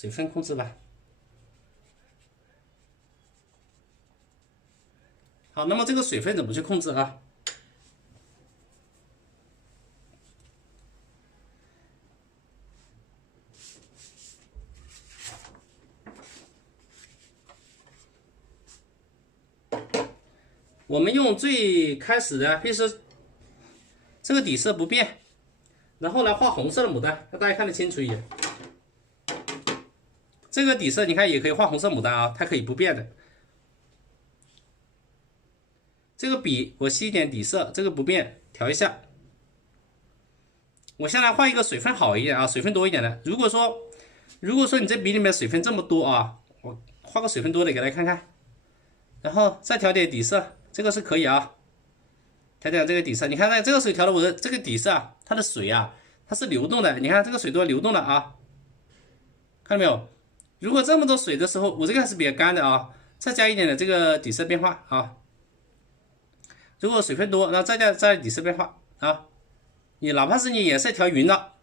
水分控制吧。好，那么这个水分怎么去控制啊？我们用最开始的，比如说这个底色不变，然后来画红色的牡丹，让大家看得清楚一点。这个底色你看也可以画红色牡丹啊，它可以不变的。这个笔我吸一点底色，这个不变，调一下。我先来画一个水分好一点啊，水分多一点的。如果说你这笔里面水分这么多啊，我画个水分多的给大家看看，然后再调点底色，这个是可以啊。调点这个底色，你看这个水调的我的这个底色啊，它的水啊，它是流动的，你看这个水都流动了啊，看到没有？如果这么多水的时候，我这个还是比较干的啊，再加一点的这个底色变化啊。如果水分多，那再底色变化啊。你哪怕是你颜色调匀了，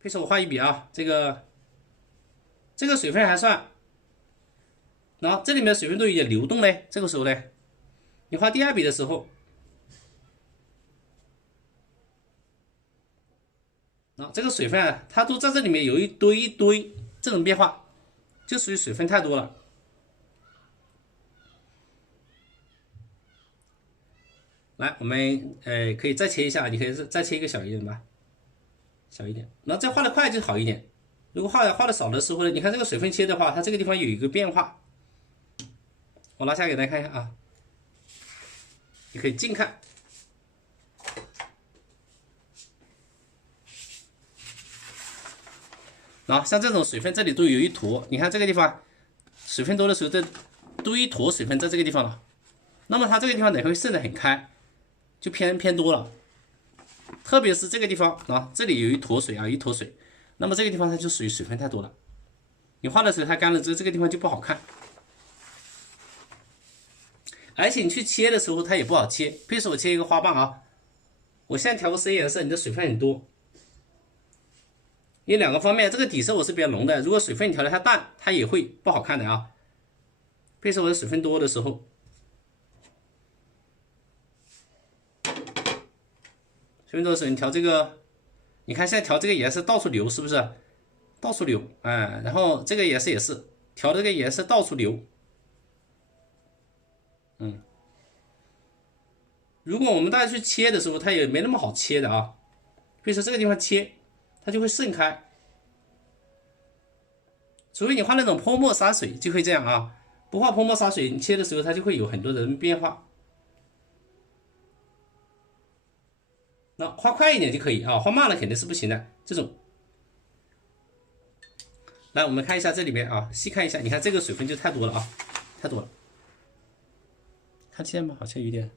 比如说我画一笔啊，这个水分还算，然后这里面水分都有点流动嘞，这个时候呢，你画第二笔的时候，啊，这个水分啊，它都在这里面有一堆这种变化，就属于水分太多了。来，我们可以再切一下，你可以再切一个小一点吧，小一点，然后再画的快就好一点。如果画的少的时候呢，你看这个水分切的话，它这个地方有一个变化，我拿下给大家看一下啊，你可以近看。然后像这种水分这里都有一坨，你看这个地方水分多的时候，这都一坨水分在这个地方了，那么它这个地方等会渗得很开，就偏多了。特别是这个地方啊，这里有一坨水啊，一坨水，那么这个地方它就属于水分太多了。你画的时候它干了之后，这个地方就不好看，而且你去切的时候它也不好切。比如说我切一个花瓣啊，我现在调个深颜色，你的水分很多。有两个方面，这个底色我是比较浓的，如果水分调的太淡，它也会不好看的啊。比如说我的水分多的时候，你调这个，你看现在调这个颜色到处流，是不是？到处流，哎，然后这个颜色也是调这个颜色到处流，如果我们大家去切的时候，它也没那么好切的啊。比如说这个地方切，它就会渗开。除非你画那种泼墨山水，就会这样啊。不画泼墨山水，你切的时候它就会有很多的变化。那画快一点就可以啊，画慢了肯定是不行的。这种，来我们看一下这里面啊，细看一下，你看这个水分就太多了啊，太多了。看见吗？好像有点。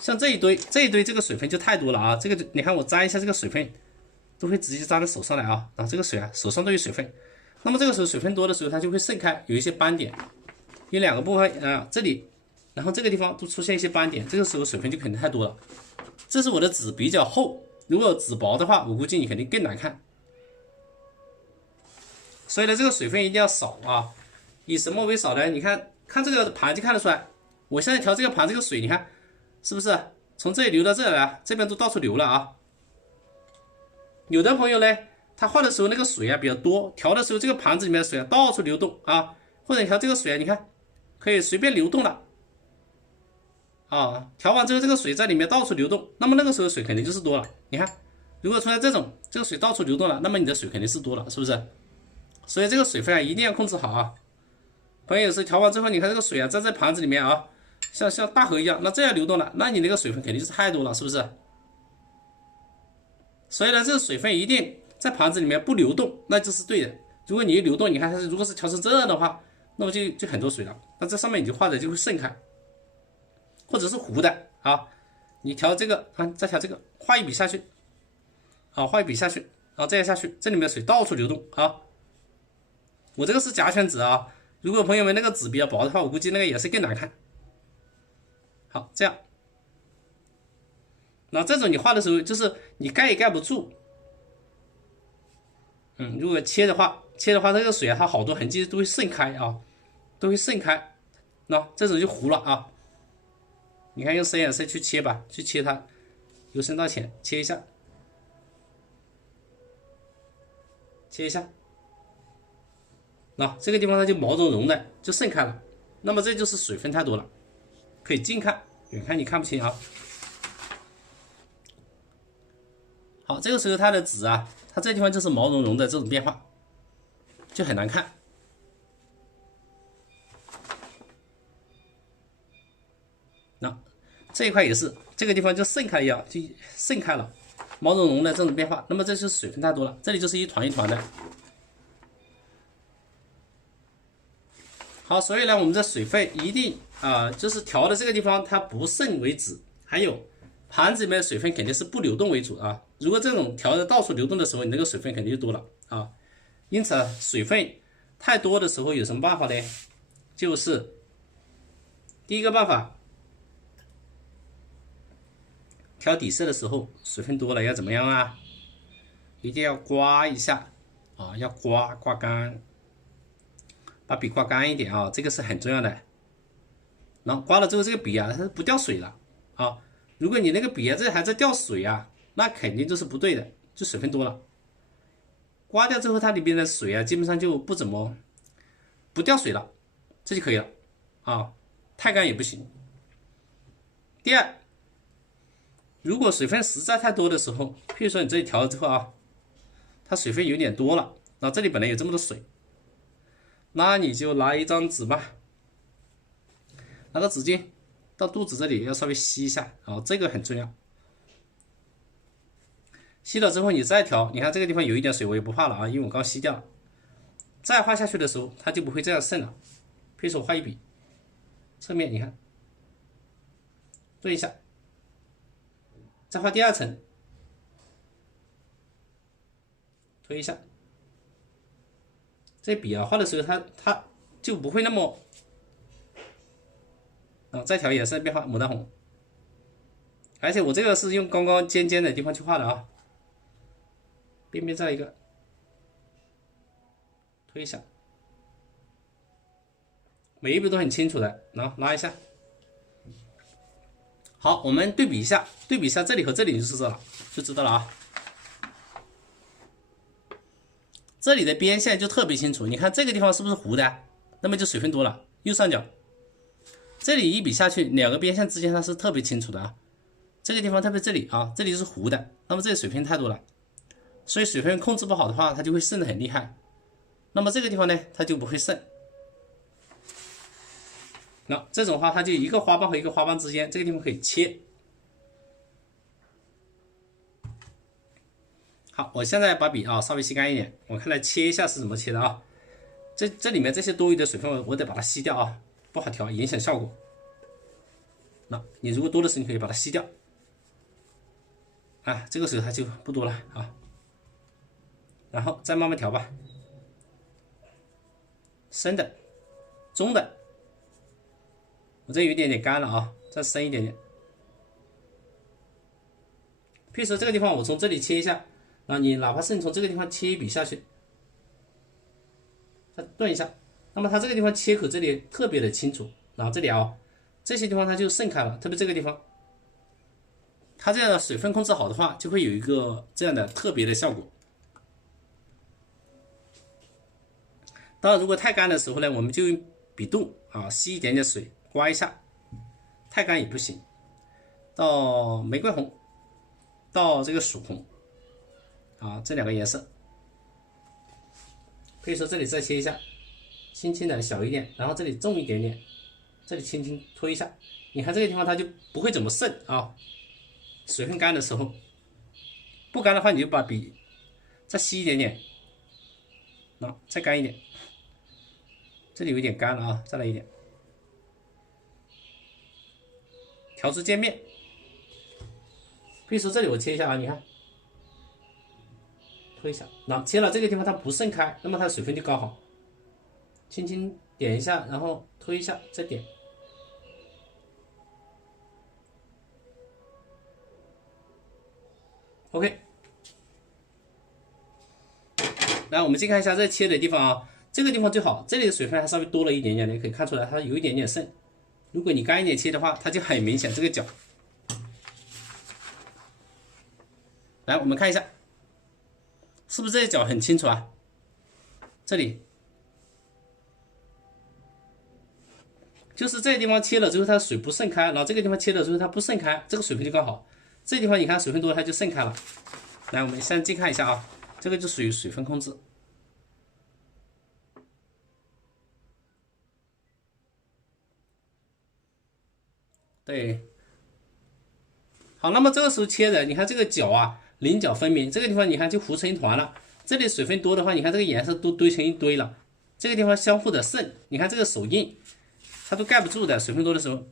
像这一堆这个水分就太多了啊，这个你看我沾一下这个水分，都会直接沾到手上来啊，然后这个水啊手上都有水分，那么这个时候水分多的时候它就会渗开，有一些斑点，有两个部分啊这里，然后这个地方都出现一些斑点，这个时候水分就肯定太多了。这是我的纸比较厚，如果纸薄的话，我估计你肯定更难看。所以呢，这个水分一定要少啊。以什么为少呢？你看这个盘就看得出来，我现在调这个盘这个水，你看。是不是从这里流到这里来？这边都到处流了啊。有的朋友呢，他画的时候那个水啊比较多，调的时候这个盘子里面的水啊到处流动啊，或者调这个水啊，你看可以随便流动了啊。调完之后这个水在里面到处流动，那么那个时候水肯定就是多了。你看，如果出现这种这个水到处流动了，那么你的水肯定是多了，是不是？所以这个水分啊一定要控制好啊。朋友是调完之后，你看这个水啊在这盘子里面啊。像大河一样，那这样流动了，那你那个水分肯定是太多了，是不是？所以呢，这个水分一定在盘子里面不流动，那这是对的。如果你一流动，你看它如果是调成这样的话，那么就很多水了，那这上面你就画的就会渗开，或者是糊的啊。你调这个啊，再调这个，画一笔下去，啊，画一笔下去，然后这样下去，这里面水到处流动啊。我这个是夹圈纸啊，如果朋友们那个纸比较薄的话，我估计那个颜色更难看。好，这样，那这种你画的时候，就是你盖也盖不住。如果切的话，这个水啊，它好多痕迹都会渗开啊，都会渗开。那这种就糊了啊。你看用 CNC 去切吧，去切它，由深到浅切一下，切一下。那这个地方它就毛茸茸的，就渗开了。那么这就是水分太多了，可以近看，远看你看不清啊。好，这个时候它的纸啊，它这地方就是毛茸茸的这种变化，就很难看。那这一块也是，这个地方就渗开一样，就渗开了，毛茸茸的这种变化。那么这就是水分太多了，这里就是一团一团的。好，所以呢，我们的水分一定就是调的这个地方它不渗为止，还有盘子里面的水分肯定是不流动为主啊。如果这种调的到处流动的时候，你那个水分肯定就多了啊。因此水分太多的时候有什么办法呢？就是第一个办法，调底色的时候水分多了要怎么样啊？一定要刮一下啊，要刮干，把笔刮干一点啊，这个是很重要的。然后刮了之后，这个笔啊它不掉水了啊。如果你那个笔啊这还在掉水啊，那肯定就是不对的，就水分多了。刮掉之后，它里边的水啊基本上就不掉水了，这就可以了啊。太干也不行。第二，如果水分实在太多的时候，譬如说你这里调了之后啊，它水分有点多了，那这里本来有这么多水，那你就拿一张纸吧，拿个纸巾到肚子这里要稍微吸一下啊，这个很重要。吸了之后你再调，你看这个地方有一点水，我也不怕了啊，因为我刚吸掉了。再画下去的时候，它就不会这样渗了。比如说我画一笔，侧面你看，对一下，再画第二层，推一下。这笔啊画的时候它就不会那么再调颜色变化，牡丹红。而且我这个是用刚刚尖尖的地方去画的啊，边边再一个，推一下，每一笔都很清楚的，然后拉一下。好，我们对比一下，这里和这里就知道了啊。这里的边线就特别清楚，你看这个地方是不是糊的？那么就水分多了。右上角，这里一笔下去，两个边线之间它是特别清楚的啊。这个地方特别这里啊，这里是糊的，那么这里水分太多了，所以水分控制不好的话，它就会渗得很厉害。那么这个地方呢，它就不会渗。那这种话，它就一个花瓣和一个花瓣之间，这个地方可以切。好，我现在把笔啊稍微吸干一点，我看来切一下是怎么切的啊？这里面这些多余的水分我得把它吸掉啊，不好调，影响效果。那你如果多的时候，你可以把它吸掉。啊，这个时候它就不多了啊。然后再慢慢调吧，深的、中的，我这有一点点干了啊，再深一点点。譬如说这个地方我从这里切一下，你哪怕是你从这个地方切一笔下去，再顿一下，那么它这个地方切口这里特别的清楚，然后这里啊，这些地方它就渗开了，特别这个地方，它这样的水分控制好的话，就会有一个这样的特别的效果。当然，如果太干的时候呢，我们就用笔肚啊吸一点点水，刮一下，太干也不行。到玫瑰红，到这个曙红，啊，这两个颜色。可以说这里再切一下，轻轻的小一点，然后这里重一点点，这里轻轻推一下。你看这个地方它就不会怎么渗啊。水分干的时候，不干的话你就把笔再吸一点点，再干一点。这里有点干了啊，再来一点，调至渐面。比如说这里我切一下啊，你看，推一下，然后切了这个地方它不渗开，那么它的水分就刚好。轻轻点一下，然后推一下，再点。OK。来，我们再看一下这切的地方啊，这个地方最好，这里的水分还稍微多了一点点，你可以看出来它有一点点渗。如果你干一点切的话，它就很明显这个角。来，我们看一下，是不是这一角很清楚啊？这里就是这个地方切了之后，它水不渗开，然后这个地方切了之后它不渗开，这个水分就刚好。这个地方你看水分多，它就渗开了。来，我们先近看一下啊，这个就属于水分控制。对，好，那么这个时候切的，你看这个角啊，棱角分明，这个地方你看就糊成一团了。这里水分多的话，你看这个颜色都堆成一堆了。这个地方相互的渗，你看这个手印，它都盖不住的，水分多的时候。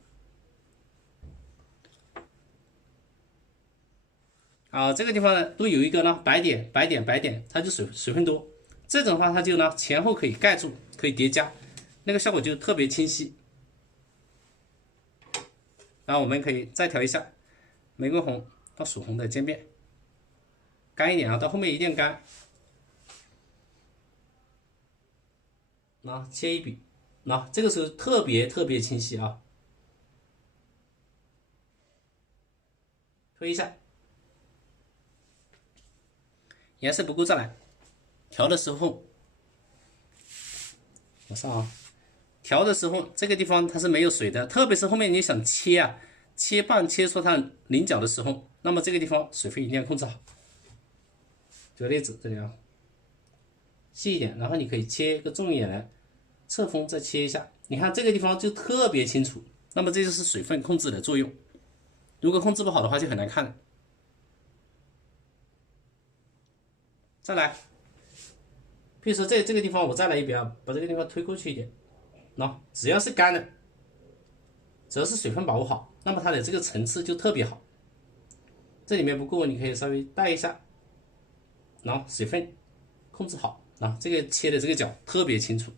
啊，这个地方呢都有一个呢白点，白点，白点，它就水分多。这种的话，它就呢前后可以盖住，可以叠加，那个效果就特别清晰。然后我们可以再调一下玫瑰红到曙红的渐变，干一点啊，到后面一定干。切一笔，这个时候特别清晰啊，推一下，颜色不够再来，调的时候，往上啊，调的时候这个地方它是没有水的，特别是后面你想切啊，切半切出它棱角的时候，那么这个地方水分一定要控制好。举个例子，这里啊，细一点，然后你可以切个重一点的，侧锋再切一下，你看这个地方就特别清楚。那么这就是水分控制的作用，如果控制不好的话就很难看了。再来，比如说这个地方我再来一笔啊，把这个地方推过去一点，只要是干的，只要是水分把握好，那么它的这个层次就特别好。这里面不够，你可以稍微带一下，水分控制好，这个切的这个角特别清楚。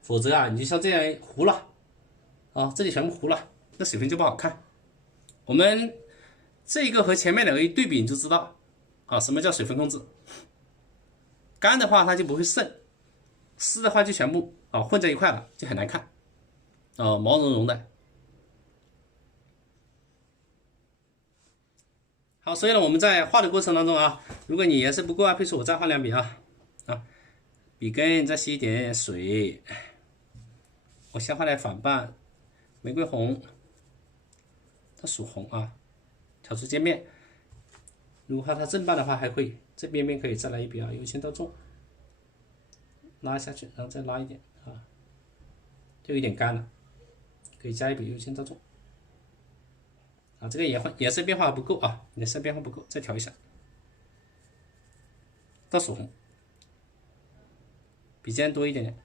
否则啊，你就像这样糊了啊，这里全部糊了，那水分就不好看。我们这个和前面两个一对比，你就知道啊，什么叫水分控制。干的话它就不会渗，湿的话就全部混在一块了，就很难看，毛茸茸的。好，所以呢，我们在画的过程当中啊，如果你颜色不够啊，比如说我再画两笔啊，笔根再吸一点水，我先画来反半，玫瑰红，它属红啊，调出渐变。如果画它正半的话，还会这边可以再来一笔啊，由轻到重，拉下去，然后再拉一点啊，就有点干了，可以加一笔由轻到重。这个颜色变化不够啊，颜色变化不够，再调一下，到曙红，比这样多一点点。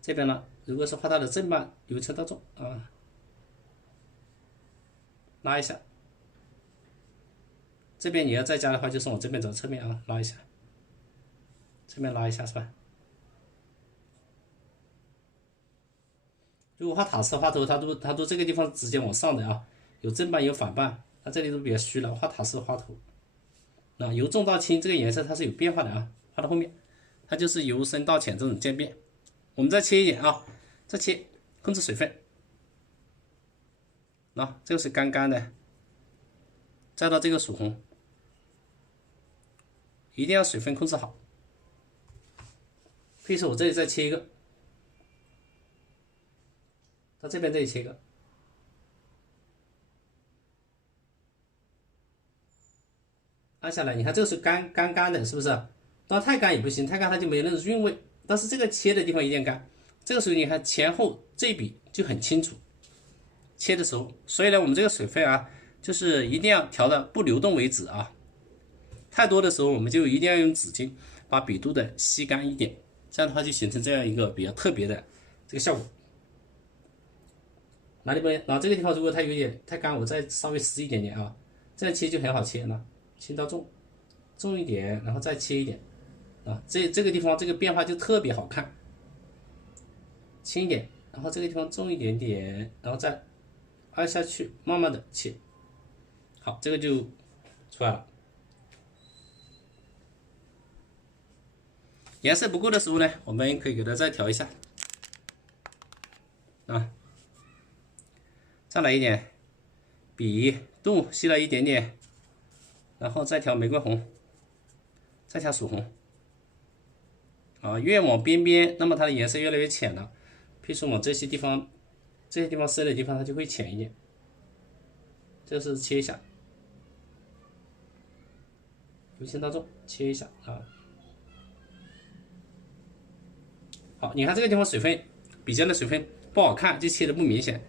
这边呢，如果是画它的正半，由轻到重啊，拉一下。这边你要再加的话，就是往这边走，侧面啊，拉一下，侧面拉一下是吧？如果画塔式花头，它都这个地方直接往上的啊，有正半有反半，它这里都比较虚了。画塔式花头，由重到轻，这个颜色它是有变化的啊。画到后面，它就是由深到浅这种渐变。我们再切一点啊，再切，控制水分。这个是干干的，再到这个曙红，一定要水分控制好。可以说我这里再切一个。到这边这里切一个，按下来，你看这个是干的，是不是？当然太干也不行，太干它就没有那种韵味。但是这个切的地方一定干，这个时候你看前后这笔就很清楚。切的时候，所以呢，我们这个水分啊，就是一定要调的不流动为止啊。太多的时候，我们就一定要用纸巾把笔肚的吸干一点，这样的话就形成这样一个比较特别的这个效果。哪里不？然后这个地方如果它有点太干，我再稍微湿一点点啊，这样切就很好切了。轻到重，重一点，然后再切一点这个地方这个变化就特别好看。轻一点，然后这个地方重一点点，然后再按下去，慢慢的切。好，这个就出来了。颜色不够的时候呢，我们可以给它再调一下啊，再来一点笔度稀了一点点，然后再调玫瑰红，再调曙红啊，越往边边，那么它的颜色越来越浅了。譬如说往这些地方深的地方，它就会浅一点。这是切一下，由轻到重切一下啊。好，你看这个地方水分笔尖的水分不好看，就切的不明显。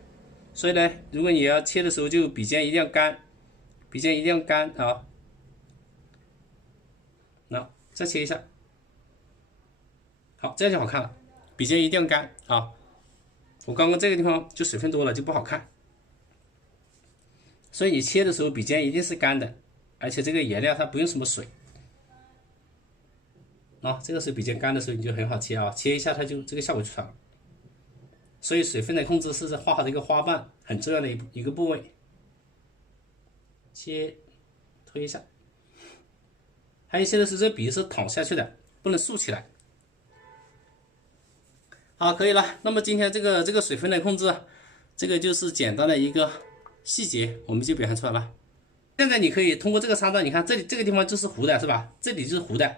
所以呢，如果你要切的时候，就笔尖一定要干，笔尖一定要干啊。那再切一下，好，这样就好看了。笔尖一定要干啊！我刚刚这个地方就水分多了，就不好看。所以你切的时候，笔尖一定是干的，而且这个颜料它不用什么水。啊，这个时候笔尖干的时候，你就很好切啊，切一下它就这个效果就出来了。所以水分的控制是画好这个花瓣很重要的一个部位。切，推一下。还有一些的是这笔是躺下去的，不能竖起来。好，可以了。那么今天这个水分的控制，这个就是简单的一个细节，我们就表现出来了。现在你可以通过这个参照，你看这里这个地方就是糊的，是吧？这里就是糊的，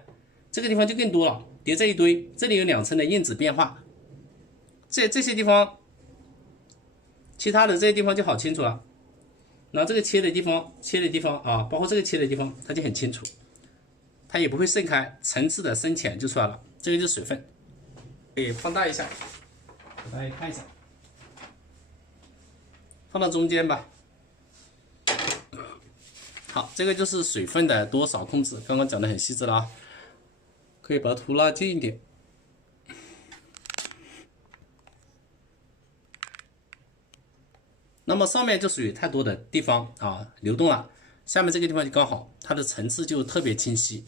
这个地方就更多了，叠在一堆，这里有2层的印子变化。这些地方，其他的这些地方就好清楚了。然后这个切的地方啊，包括这个切的地方，它就很清楚，它也不会渗开，层次的深浅就出来了。这个就是水分，可以放大一下，给大家看一下，放到中间吧。好，这个就是水分的多少控制，刚刚讲的很细致了啊，可以把图拉近一点。那么上面就属于太多的地方啊流动了，下面这个地方就刚好，它的层次就特别清晰。